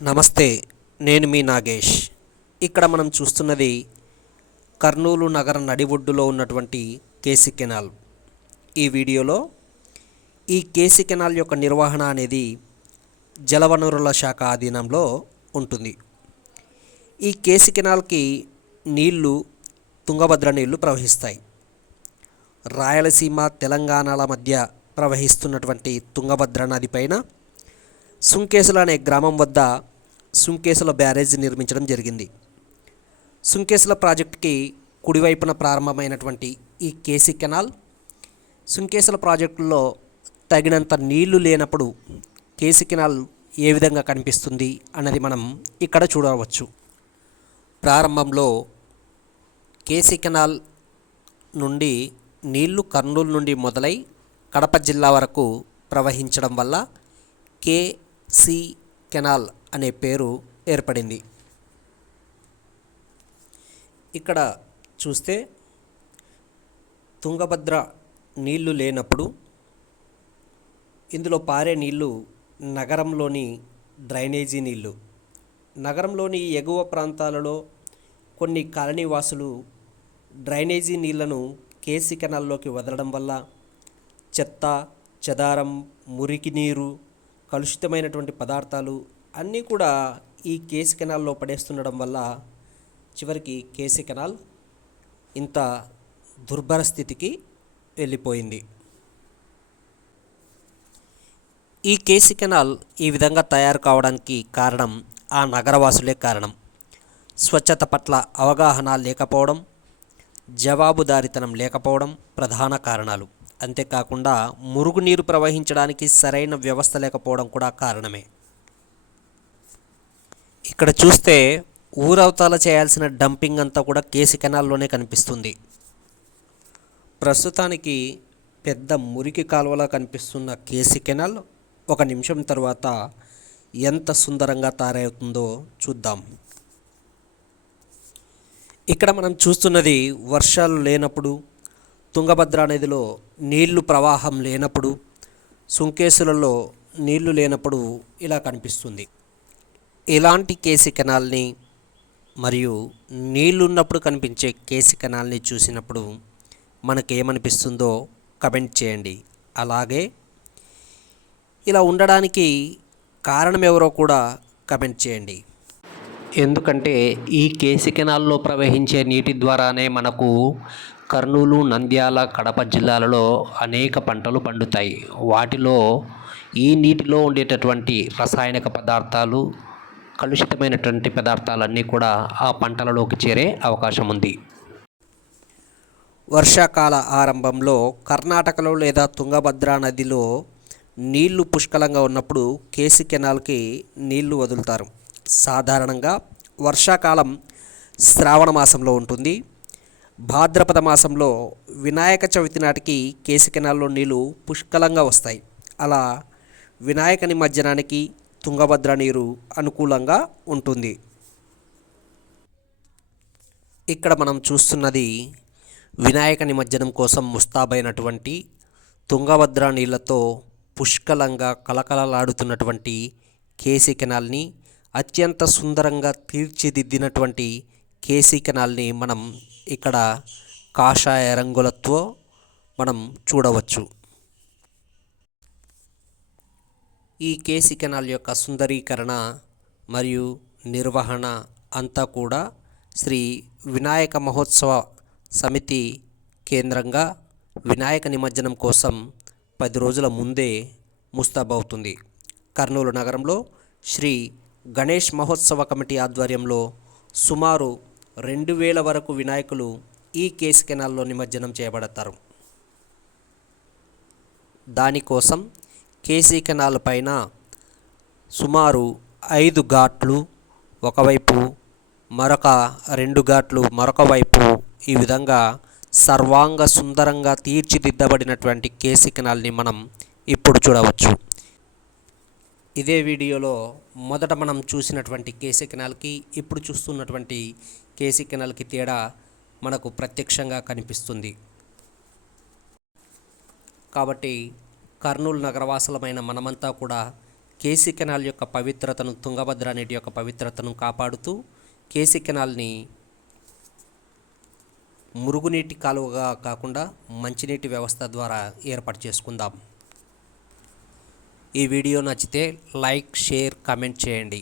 నమస్తే నేను మీ నాగేష్. ఇక్కడ మనం చూస్తున్నది కర్నూలు నగర నడిబొడ్డులో ఉన్నటువంటి కేసీ కెనాల్. ఈ వీడియోలో ఈ కేసీ కెనాల్ యొక్క నిర్వహణ అనేది జలవనరుల శాఖ ఆధీనంలో ఉంటుంది. ఈ కేసీ కెనాల్కి నీళ్ళు తుంగభద్ర నీళ్ళు ప్రవహిస్తాయి. రాయలసీమ తెలంగాణల మధ్య ప్రవహిస్తున్నటువంటి తుంగభద్ర నది పైన సుంకేసుల అనే గ్రామం వద్ద సుంకేసుల బ్యారేజ్ నిర్మించడం జరిగింది. సుంకేసుల ప్రాజెక్టుకి కుడివైపున ప్రారంభమైనటువంటి ఈ కేసీ కెనాల్ సుంకేసుల ప్రాజెక్టులో తగినంత నీళ్ళు లేనప్పుడు కేసీ కెనాల్ ఏ విధంగా కనిపిస్తుంది అన్నది మనం ఇక్కడ చూడవచ్చు. ప్రారంభంలో కేసీ కెనాల్ నుండి నీళ్ళు కర్నూలు నుండి మొదలై కడప జిల్లా వరకు ప్రవహించడం వల్ల కే సీ కెనాల్ అనే పేరు ఏర్పడింది. ఇక్కడ చూస్తే తుంగభద్ర నీళ్ళు లేనప్పుడు ఇందులో పారే నీళ్ళు నగరంలోని డ్రైనేజీ నీళ్ళు. నగరంలోని ఎగువ ప్రాంతాలలో కొన్ని కాలనీవాసులు డ్రైనేజీ నీళ్ళను కేసీ కెనాల్లోకి వదలడం వల్ల చెత్త చెదారం మురికి నీరు కలుషితమైనటువంటి పదార్థాలు అన్నీ కూడా ఈ కేసు కెనాల్లో పడేస్తుండడం వల్ల చివరికి కేసీ కెనాల్ ఇంత దుర్భర స్థితికి వెళ్ళిపోయింది. ఈ కేసీ కెనాల్ ఈ విధంగా తయారు కావడానికి కారణం ఆ నగరవాసులే కారణం. స్వచ్ఛత పట్ల అవగాహన లేకపోవడం జవాబుదారితనం లేకపోవడం ప్రధాన కారణాలు. అంతేకాకుండా మురుగునీరు ప్రవహించడానికి సరైన వ్యవస్థ లేకపోవడం కూడా కారణమే. ఇక్కడ చూస్తే ఊరవతాల చేయాల్సిన డంపింగ్ అంతా కూడా కేసీ కెనాల్లోనే కనిపిస్తుంది. ప్రస్తుతానికి పెద్ద మురికి కాలువలా కనిపిస్తున్న కేసీ కెనాల్ ఒక నిమిషం తర్వాత ఎంత సుందరంగా తయారవుతుందో చూద్దాం. ఇక్కడ మనం చూస్తున్నది వర్షాలు లేనప్పుడు తుంగభద్ర నదిలో నీళ్ళు ప్రవాహం లేనప్పుడు సుంకేసులలో నీళ్ళు లేనప్పుడు ఇలా కనిపిస్తుంది. ఇలాంటి కేసి కెనాల్ని మరియు నీళ్ళున్నప్పుడు కనిపించే కేసి కెనాల్ని చూసినప్పుడు మనకేమనిపిస్తుందో కమెంట్ చేయండి. అలాగే ఇలా ఉండడానికి కారణం ఎవరో కూడా కమెంట్ చేయండి. ఎందుకంటే ఈ కేసి కెనాల్లో ప్రవహించే నీటి ద్వారానే మనకు కర్నూలు నంద్యాల కడప జిల్లాలలో అనేక పంటలు పండుతాయి. వాటిలో ఈ నీటిలో ఉండేటటువంటి రసాయనిక పదార్థాలు కలుషితమైనటువంటి పదార్థాలన్నీ కూడా ఆ పంటలలోకి చేరే అవకాశం ఉంది. వర్షాకాల ఆరంభంలో కర్ణాటకలో లేదా తుంగభద్ర నదిలో నీళ్ళు పుష్కలంగా ఉన్నప్పుడు కేసీ కెనాల్కి నీళ్ళు వదులుతారు. సాధారణంగా వర్షాకాలం శ్రావణ మాసంలో ఉంటుంది. భాద్రపద మాసంలో వినాయక చవితి నాటికి కేసీ కెనాల్లో నీళ్ళు పుష్కలంగా వస్తాయి. అలా వినాయక నిమజ్జనానికి తుంగభద్ర నీరు అనుకూలంగా ఉంటుంది. ఇక్కడ మనం చూస్తున్నది వినాయక నిమజ్జనం కోసం ముస్తాబైనటువంటి తుంగభద్ర నీళ్ళతో పుష్కలంగా కలకలలాడుతున్నటువంటి కేసీ కెనాల్ని అత్యంత సుందరంగా తీర్చిదిద్దినటువంటి కేసీ కెనాల్ని మనం ఇక్కడ కాషాయ రంగులతో మనం చూడవచ్చు. ఈ కేసి కెనాల్ యొక్క సుందరీకరణ మరియు నిర్వహణ అంతా కూడా శ్రీ వినాయక మహోత్సవ సమితి కేంద్రంగా వినాయక నిమజ్జనం కోసం పది రోజుల ముందే ముస్తాబవుతుంది. కర్నూలు నగరంలో శ్రీ గణేష్ మహోత్సవ కమిటీ ఆధ్వర్యంలో సుమారు రెండు వేల వరకు వినాయకులు ఈ కేసు కెనాల్లో నిమజ్జనం చేయబడతారు. దానికోసం కేసీ కెనాల్ పైన సుమారు ఐదు ఘాట్లు ఒకవైపు మరొక రెండు ఘాట్లు మరొక వైపు ఈ విధంగా సర్వాంగ సుందరంగా తీర్చిదిద్దబడినటువంటి కేసీ కెనాల్ని మనం ఇప్పుడు చూడవచ్చు. ఇదే వీడియోలో మొదట మనం చూసినటువంటి కేసీ కెనాల్కి ఇప్పుడు చూస్తున్నటువంటి కేసీ కెనాల్కి తేడా మనకు ప్రత్యక్షంగా కనిపిస్తుంది. కాబట్టి కర్నూలు నగరవాసులమైన మనమంతా కూడా కేసీ కెనాల్ యొక్క పవిత్రతను తుంగభద్ర నీటి యొక్క పవిత్రతను కాపాడుతూ కేసీ కెనాల్ని మురుగునీటి కాలువగా కాకుండా మంచినీటి వ్యవస్థ ద్వారా ఏర్పాటు చేసుకుందాం. ఈ వీడియో నచ్చితే లైక్ షేర్ కమెంట్ చేయండి.